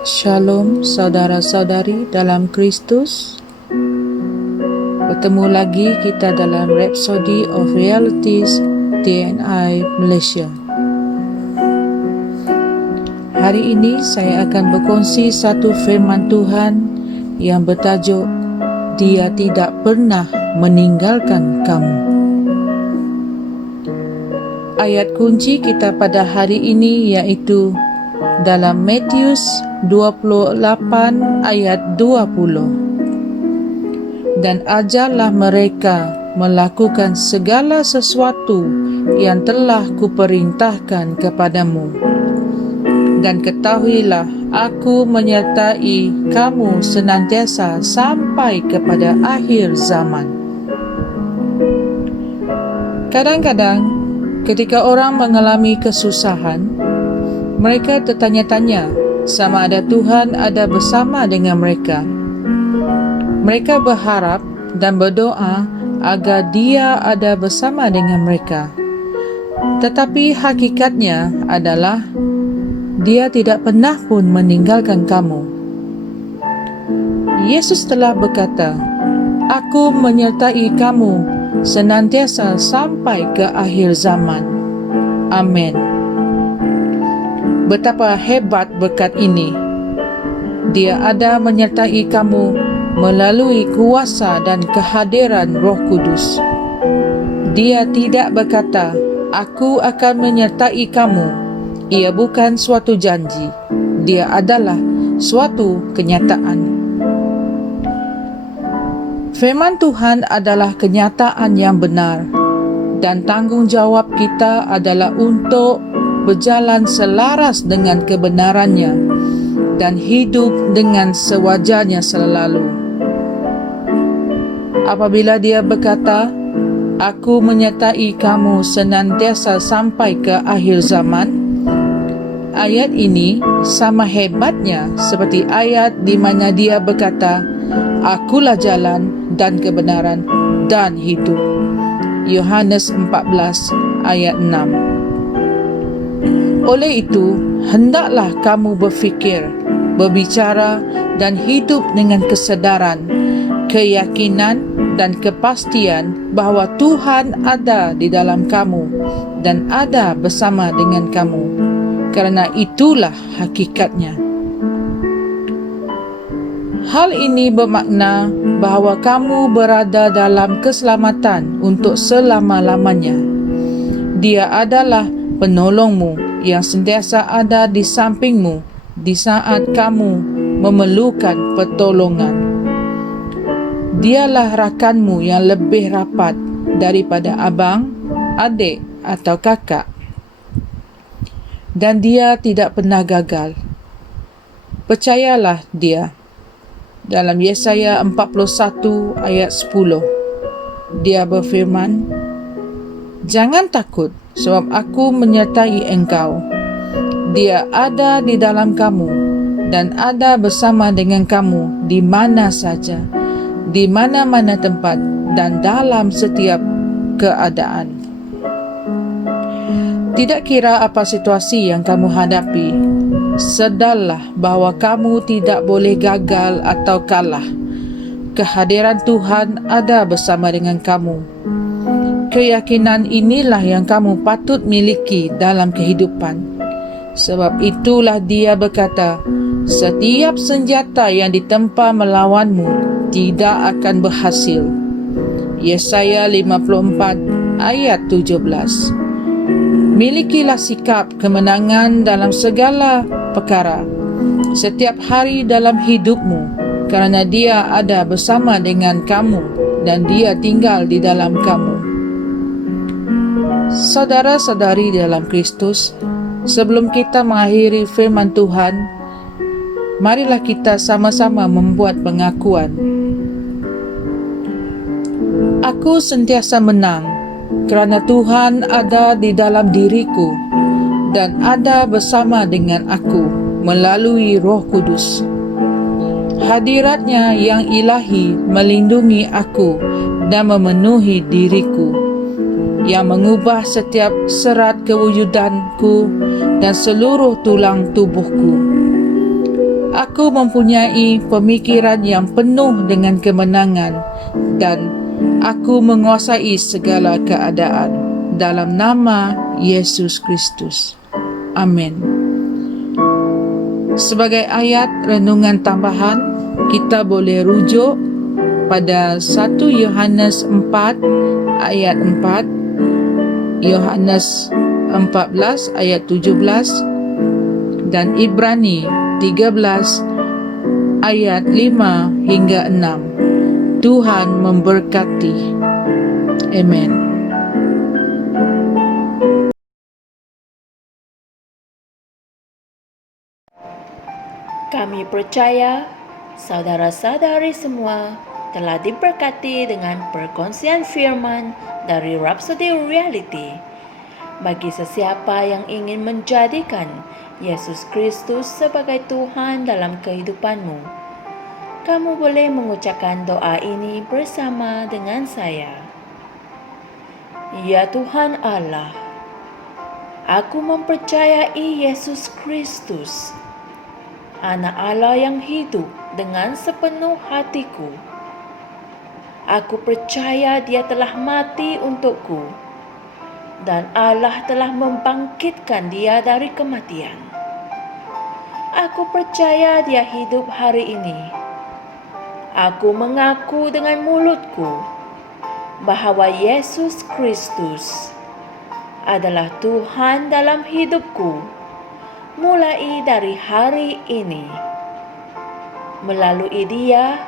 Shalom saudara-saudari dalam Kristus. Bertemu lagi kita dalam Rhapsody of Realities TNI Malaysia. Hari ini saya akan berkongsi satu firman Tuhan yang bertajuk Dia tidak pernah meninggalkan kamu. Ayat kunci kita pada hari ini iaitu dalam Matius 28 ayat 20. Dan ajarlah mereka melakukan segala sesuatu yang telah kuperintahkan kepadamu. Dan ketahuilah, aku menyertai kamu senantiasa sampai kepada akhir zaman. Kadang-kadang ketika orang mengalami kesusahan, mereka tertanya-tanya sama ada Tuhan ada bersama dengan mereka. Mereka berharap dan berdoa agar Dia ada bersama dengan mereka. Tetapi hakikatnya adalah Dia tidak pernah pun meninggalkan kamu. Yesus telah berkata, "Aku menyertai kamu senantiasa sampai ke akhir zaman." Amin. Betapa hebat berkat ini. Dia ada menyertai kamu melalui kuasa dan kehadiran Roh Kudus. Dia tidak berkata, "Aku akan menyertai kamu." Ia bukan suatu janji. Dia adalah suatu kenyataan. Firman Tuhan adalah kenyataan yang benar, dan tanggungjawab kita adalah untuk berjalan selaras dengan kebenarannya dan hidup dengan sewajarnya selalu. Apabila Dia berkata, "Aku menyertai kamu senantiasa sampai ke akhir zaman," ayat ini sama hebatnya seperti ayat di mana Dia berkata, "Akulah jalan dan kebenaran dan hidup." Yohanes 14 ayat 6. Oleh itu, hendaklah kamu berfikir, berbicara dan hidup dengan kesedaran, keyakinan dan kepastian bahawa Tuhan ada di dalam kamu dan ada bersama dengan kamu, kerana itulah hakikatnya. Hal ini bermakna bahawa kamu berada dalam keselamatan untuk selama-lamanya. Dia adalah penolongmu yang sentiasa ada di sampingmu di saat kamu memerlukan pertolongan. Dialah rakanmu yang lebih rapat daripada abang, adik atau kakak. Dan Dia tidak pernah gagal. Percayalah Dia. Dalam Yesaya 41 ayat 10, Dia berfirman, "Jangan takut, sebab aku menyertai engkau. Dia ada di dalam kamu dan ada bersama dengan kamu di mana saja, di mana-mana tempat dan dalam setiap keadaan." Tidak kira apa situasi yang kamu hadapi, sedarlah bahawa kamu tidak boleh gagal atau kalah. Kehadiran Tuhan ada bersama dengan kamu. Keyakinan inilah yang kamu patut miliki dalam kehidupan. Sebab itulah Dia berkata, "Setiap senjata yang ditempa melawanmu tidak akan berhasil." Yesaya 54 ayat 17. Milikilah sikap kemenangan dalam segala perkara setiap hari dalam hidupmu, kerana Dia ada bersama dengan kamu dan Dia tinggal di dalam kamu. Saudara-saudari dalam Kristus, sebelum kita mengakhiri firman Tuhan, marilah kita sama-sama membuat pengakuan. Aku sentiasa menang kerana Tuhan ada di dalam diriku dan ada bersama dengan aku melalui Roh Kudus. Hadiratnya yang ilahi melindungi aku dan memenuhi diriku, yang mengubah setiap serat kewujudanku dan seluruh tulang tubuhku. Aku mempunyai pemikiran yang penuh dengan kemenangan dan aku menguasai segala keadaan. Dalam nama Yesus Kristus. Amin. Sebagai ayat renungan tambahan, kita boleh rujuk pada 1 Yohanes 4 ayat 4, Yohanes 14 ayat 17 dan Ibrani 13 ayat 5 hingga 6. Tuhan memberkati. Amen. Kami percaya saudara-saudari semua telah diberkati dengan perkongsian firman dari Rhapsody Reality. Bagi sesiapa yang ingin menjadikan Yesus Kristus sebagai Tuhan dalam kehidupanmu, kamu boleh mengucapkan doa ini bersama dengan saya. Ya Tuhan Allah, aku mempercayai Yesus Kristus, Anak Allah yang hidup dengan sepenuh hatiku. Aku percaya Dia telah mati untukku dan Allah telah membangkitkan Dia dari kematian. Aku percaya Dia hidup hari ini. Aku mengaku dengan mulutku bahwa Yesus Kristus adalah Tuhan dalam hidupku mulai dari hari ini. Melalui Dia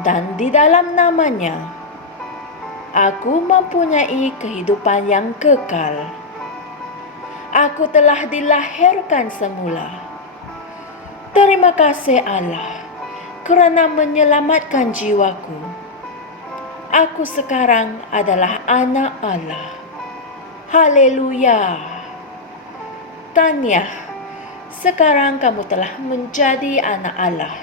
dan di dalam nama-Nya, aku mempunyai kehidupan yang kekal. Aku telah dilahirkan semula. Terima kasih Allah kerana menyelamatkan jiwaku. Aku sekarang adalah anak Allah. Haleluya. Tahniah, sekarang kamu telah menjadi anak Allah.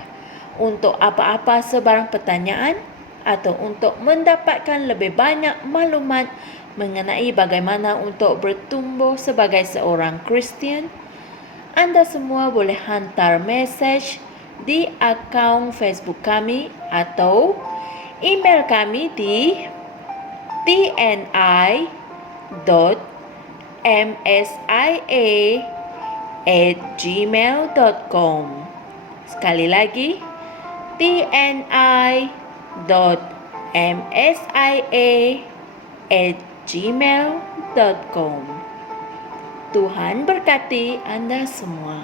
Untuk apa-apa sebarang pertanyaan atau untuk mendapatkan lebih banyak maklumat mengenai bagaimana untuk bertumbuh sebagai seorang Kristian, anda semua boleh hantar mesej di akaun Facebook kami atau email kami di tni.msia@gmail.com. Sekali lagi, tni.msia@gmail.com. Tuhan berkati Anda semua.